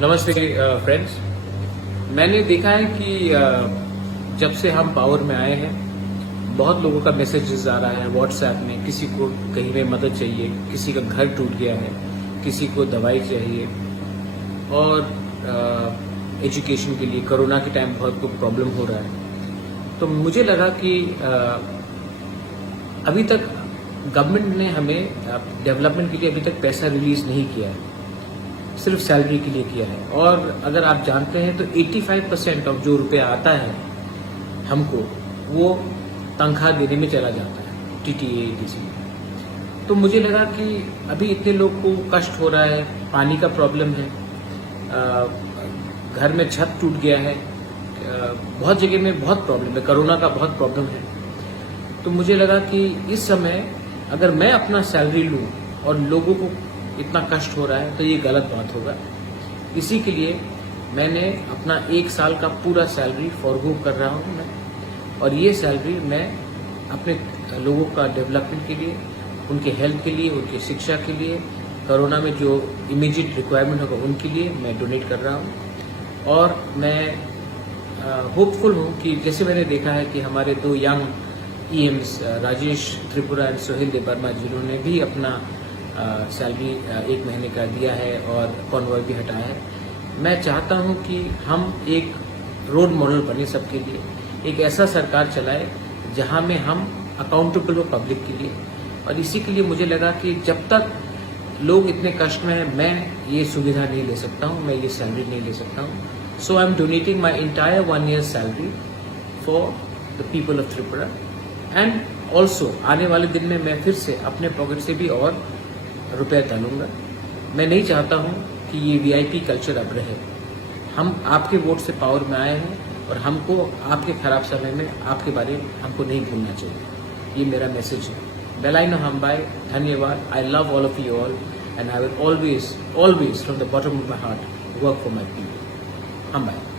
नमस्ते फ्रेंड्स। मैंने देखा है कि जब से हम पावर में आए हैं बहुत लोगों का मैसेजेस आ रहा है व्हाट्सएप में। किसी को कहीं में मदद चाहिए, किसी का घर टूट गया है, किसी को दवाई चाहिए और एजुकेशन के लिए कोरोना के टाइम बहुत को प्रॉब्लम हो रहा है। तो मुझे लगा कि अभी तक गवर्नमेंट ने हमें डेवलपमेंट के लिए अभी तक पैसा रिलीज नहीं किया है, सिर्फ सैलरी के लिए किया है। और अगर आप जानते हैं तो 85% ऑफ जो रुपया आता है हमको वो तनख्वाह देने में चला जाता है, टीटीए ईटीसी। तो मुझे लगा कि अभी इतने लोग को कष्ट हो रहा है, पानी का प्रॉब्लम है, घर में छत टूट गया है, बहुत जगह में बहुत प्रॉब्लम है, कोरोना का बहुत प्रॉब्लम है। तो मुझे लगा कि इस समय अगर मैं अपना सैलरी लूं और लोगों को इतना कष्ट हो रहा है तो ये गलत बात होगा। इसी के लिए मैंने अपना 1 साल का पूरा सैलरी फॉरगो कर रहा हूँ मैं, और ये सैलरी मैं अपने लोगों का डेवलपमेंट के लिए, उनके हेल्थ के लिए, उनकी शिक्षा के लिए, कोरोना में जो इमीडिएट रिक्वायरमेंट होगा उनके लिए मैं डोनेट कर रहा हूँ। और मैं होपफुल हूँ कि जैसे मैंने देखा है कि हमारे 2 यंग ईएम्स राजेश त्रिपुरा एंड सोहेल देवर्मा जिन्होंने भी अपना सैलरी 1 महीने का दिया है और कॉन्वॉय भी हटाया है। मैं चाहता हूं कि हम एक रोल मॉडल बने सबके लिए, एक ऐसा सरकार चलाए जहां में हम अकाउंटेबल हो पब्लिक के लिए। और इसी के लिए मुझे लगा कि जब तक लोग इतने कष्ट में हैं मैं ये सुविधा नहीं ले सकता हूं, मैं ये सैलरी नहीं ले सकता हूं। So I am donating my entire 1 year salary for the people of Tripura. And also आने वाले दिन में मैं फिर से अपने पॉकेट से भी और रुपया डालूंगा। मैं नहीं चाहता हूं कि ये वीआईपी कल्चर अब रहे। हम आपके वोट से पावर में आए हैं और हमको आपके खराब समय में आपके बारे में हमको नहीं भूलना चाहिए। ये मेरा मैसेज है। बेलाइनो हम्बाई, धन्यवाद। I love all of you all and I will always from the bottom of my heart work for my people. हम्बाई।